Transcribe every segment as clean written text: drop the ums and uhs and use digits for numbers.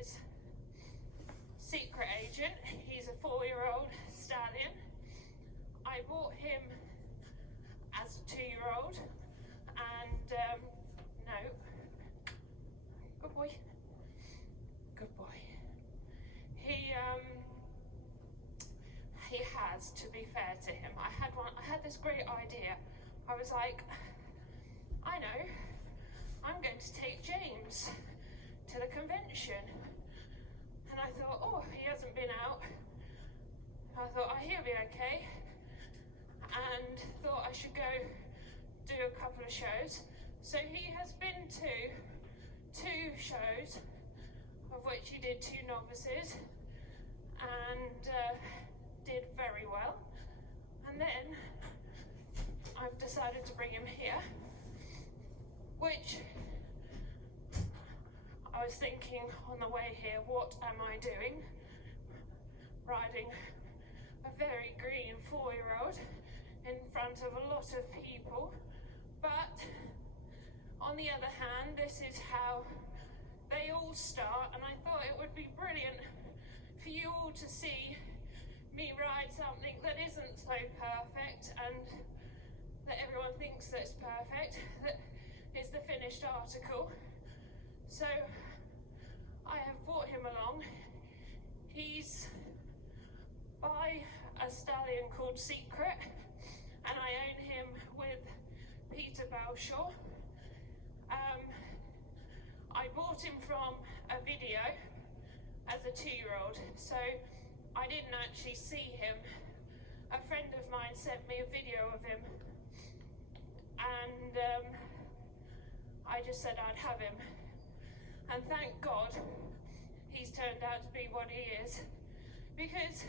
is Secret Agent. He's a 4-year-old stallion. I bought him as a 2-year-old, and no, good boy, good boy. He has, to be fair to him, I had this great idea. I was like, I know, I'm going to take James to the convention. And I thought, oh, he hasn't been out. I thought, oh, he'll be okay. And thought I should go do a couple of shows. So he has been to 2 shows, of which he did 2 novices, and did very well. And then I've decided to bring him here, which I was thinking on the way here, what am I doing? Riding a very green 4-year-old in front of a lot of people. But on the other hand, this is how they all start, and I thought it would be brilliant for you all to see me ride something that isn't so perfect and that everyone thinks that's perfect, that is the finished article. So I have brought him along. He's by a stallion called Secret, and I own him with Peter Balshaw. I bought him from a video as a 2-year-old, so I didn't actually see him. A friend of mine sent me a video of him, and I just said I'd have him. And thank God he's turned out to be what he is, because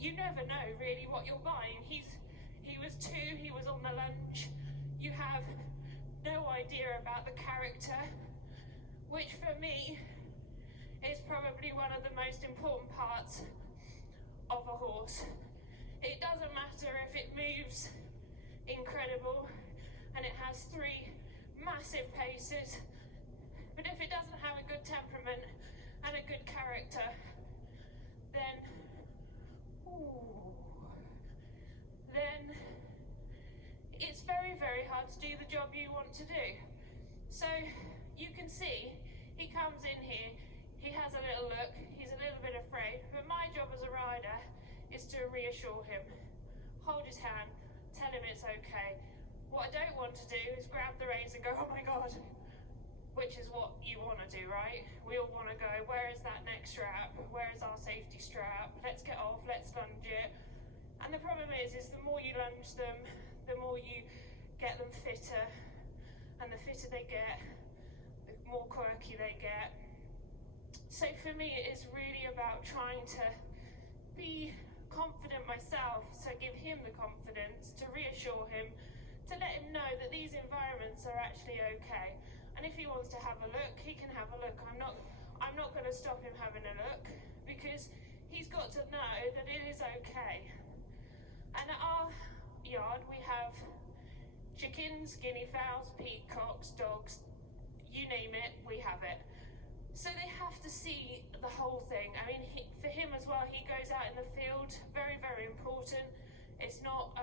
you never know really what you're buying. He was 2, he was on the lunch. You have no idea about the character, which for me is probably one of the most important parts of a horse. It doesn't matter if it moves incredible and it has 3 massive paces, but if it doesn't have a good temperament and a good character, then it's very, very hard to do the job you want to do. So you can see he comes in here, he has a little look, he's a little bit afraid, but my job as a rider is to reassure him, hold his hand, tell him it's okay. What I don't want to do is grab the reins and go, oh my God, which is what you want to do, right? We all want to go, where is that next strap? Where is our safety strap? Let's get off, let's lunge it. And the problem is the more you lunge them, the more you get them fitter, and the fitter they get, the more quirky they get. So for me, it is really about trying to be confident myself, to give him the confidence, to reassure him, to let him know that these environments are actually okay. And if he wants to have a look, he can have a look. I'm not going to stop him having a look, because he's got to know that it is okay. And at our yard we have chickens, guinea fowls, peacocks, dogs, you name it, we have it. So they have to see the whole thing. I mean, for him as well, he goes out in the field, very, very important. It's not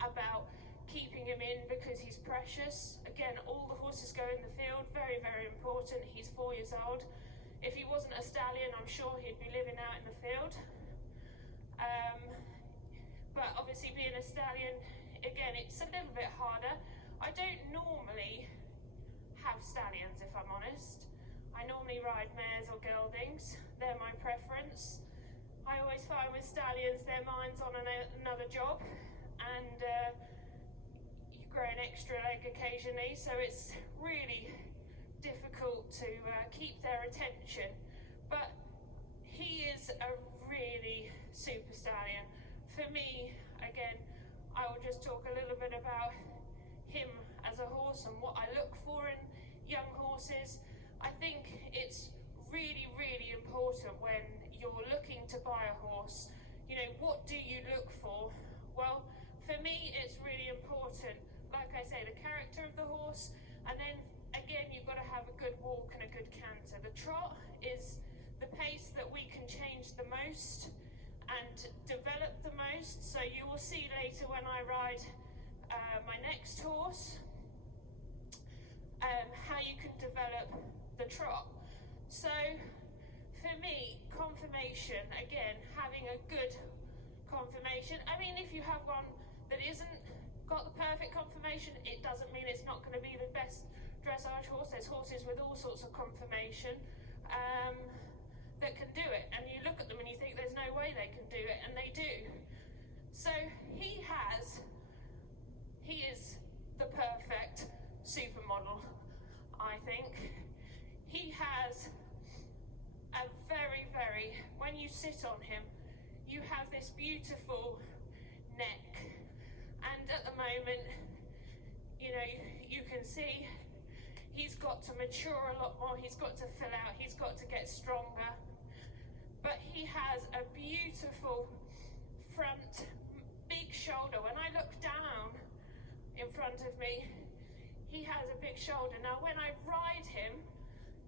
about keeping him in because he's precious. Again, all the horses go in the field, very, very important. He's 4 years old. If he wasn't a stallion, I'm sure he'd be living out in the field. But obviously being a stallion, again, it's a little bit harder. I don't normally have stallions, if I'm honest. I normally ride mares or geldings. They're my preference. I always find with stallions, their mind's on another job, and you grow an extra leg occasionally, so it's really difficult to keep their attention. But he is a really super stallion. For me, again, I will just talk a little bit about him as a horse and what I look for in young horses. I think it's really, really important when you're looking to buy a horse. You know, what do you look for? Well, for me, it's really important, like I say, the character of the horse, and then again, you've got to walk and a good canter. The trot is the pace that we can change the most and develop the most. So you will see later when I ride my next horse how you can develop the trot. So for me, conformation, again, having a good conformation. I mean, if you have one that isn't got the perfect conformation, it doesn't mean it's not going to be the best dressage horse. There's horses with all sorts of conformation that can do it, and you look at them and you think there's no way they can do it, and they do. So he is the perfect supermodel, I think. He has a very, when you sit on him, you have this beautiful neck, and at the moment, you know, you can see he's got to mature a lot more, he's got to fill out, he's got to get stronger, but he has a beautiful front, big shoulder. When I look down in front of me, he has a big shoulder. Now when I ride him,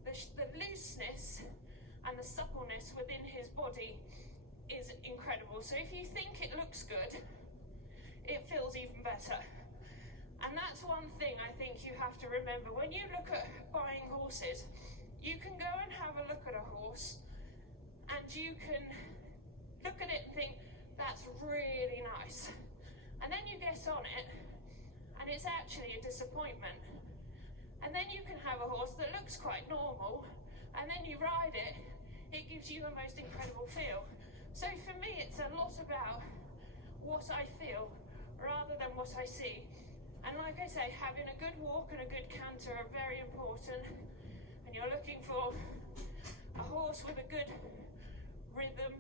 the looseness and the suppleness within his body is incredible. So if you think it looks good, it feels even better. And that's one thing I think you have to remember. When you look at buying horses, you can go and have a look at a horse and you can look at it and think, that's really nice. And then you get on it and it's actually a disappointment. And then you can have a horse that looks quite normal, and then you ride it, it gives you the most incredible feel. So for me, it's a lot about what I feel rather than what I see. And like I say, having a good walk and a good canter are very important. And you're looking for a horse with a good rhythm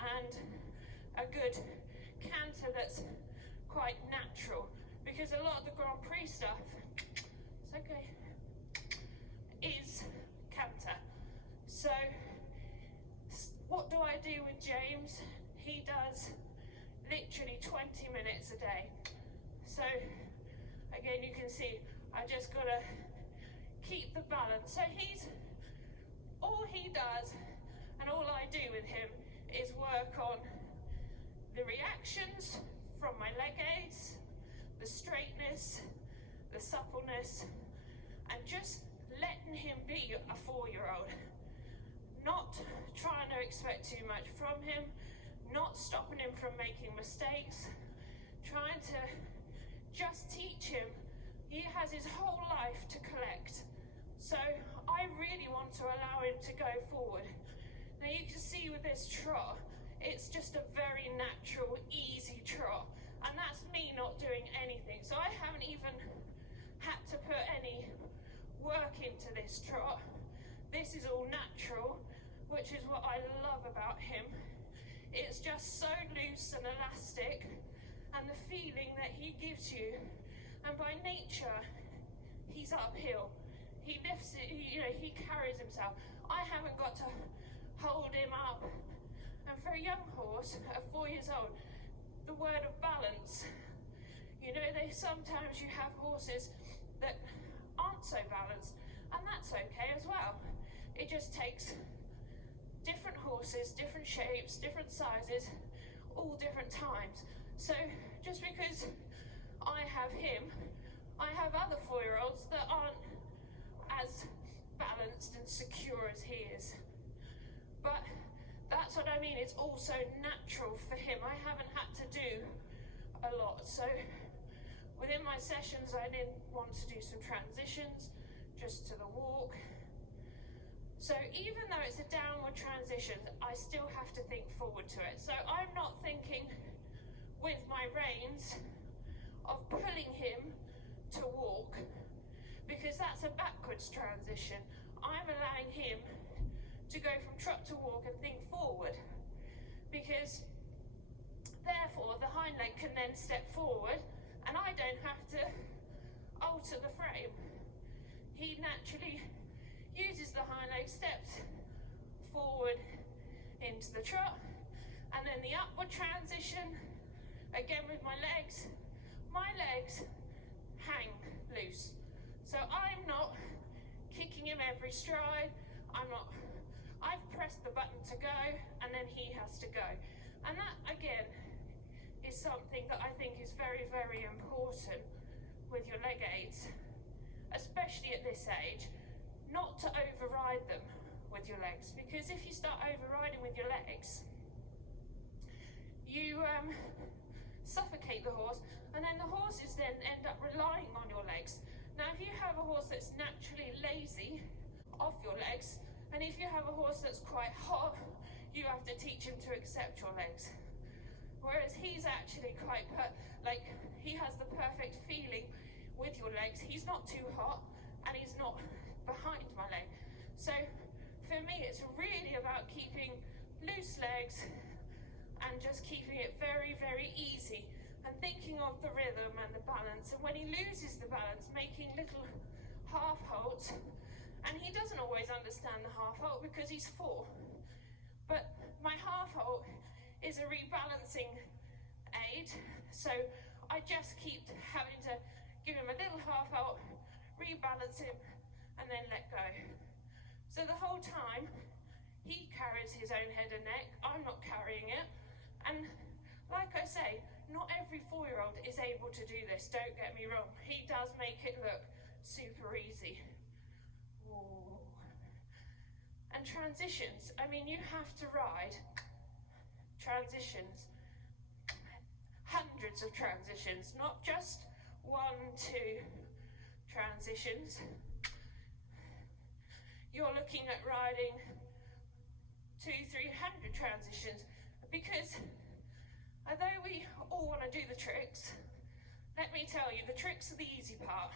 and a good canter that's quite natural. Because a lot of the Grand Prix stuff, it's okay, is canter. So what do I do with James? He does literally 20 minutes a day. So again, you can see I just gotta keep the balance. So all he does and all I do with him is work on the reactions from my leg aids, the straightness, the suppleness, and just letting him be a 4-year-old. Not trying to expect too much from him, not stopping him from making mistakes, trying to just teach him. He has his whole life to collect. So I really want to allow him to go forward. Now you can see with this trot, it's just a very natural, easy trot. And that's me not doing anything. So I haven't even had to put any work into this trot. This is all natural, which is what I love about him. It's just so loose and elastic, and the feeling that he gives you. And by nature, he's uphill. He lifts it, he carries himself. I haven't got to hold him up. And for a young horse at 4 years old, the word of balance, sometimes you have horses that aren't so balanced, and that's okay as well. It just takes different horses, different shapes, different sizes, all different times. So just because I have him, I have other 4-year-olds that aren't as balanced and secure as he is. But that's what I mean, it's also natural for him. I haven't had to do a lot. So within my sessions, I didn't want to do some transitions, just to the walk. So even though it's a downward transition, I still have to think forward to it. So I'm not thinking with my reins of pulling him to walk, because that's a backwards transition. I'm allowing him to go from trot to walk and think forward, because therefore the hind leg can then step forward and I don't have to alter the frame. He naturally uses the hind leg, steps forward into the trot, and then the upward transition, again with my legs hang loose. So I'm not kicking every stride. I've pressed the button to go, and then he has to go. And that, again, is something that I think is very, very important with your leg aids, especially at this age, not to override them with your legs, because if you start overriding with your legs, you suffocate the horse, and then the horses then end up relying on your legs. Now, if you have a horse that's naturally lazy off your legs, and if you have a horse that's quite hot, you have to teach him to accept your legs. Whereas he's actually quite, he has the perfect feeling with your legs. He's not too hot, and he's not behind my leg. So for me, it's really about keeping loose legs and just keeping it very, very easy and thinking of the rhythm and the balance. And when he loses the balance, making little half halts. And he doesn't always understand the half halt because he's 4. But my half halt is a rebalancing aid. So I just keep having to give him a little half halt, rebalance him, and then let go. So the whole time, he carries his own head and neck. I'm not carrying it. And like I say, not every 4-year-old is able to do this, don't get me wrong. He does make it look super easy. Ooh. And transitions, I mean, you have to ride transitions, hundreds of transitions, not just 1, 2 transitions. You're looking at riding 200-300 transitions, because although we all want to do the tricks, let me tell you, the tricks are the easy part.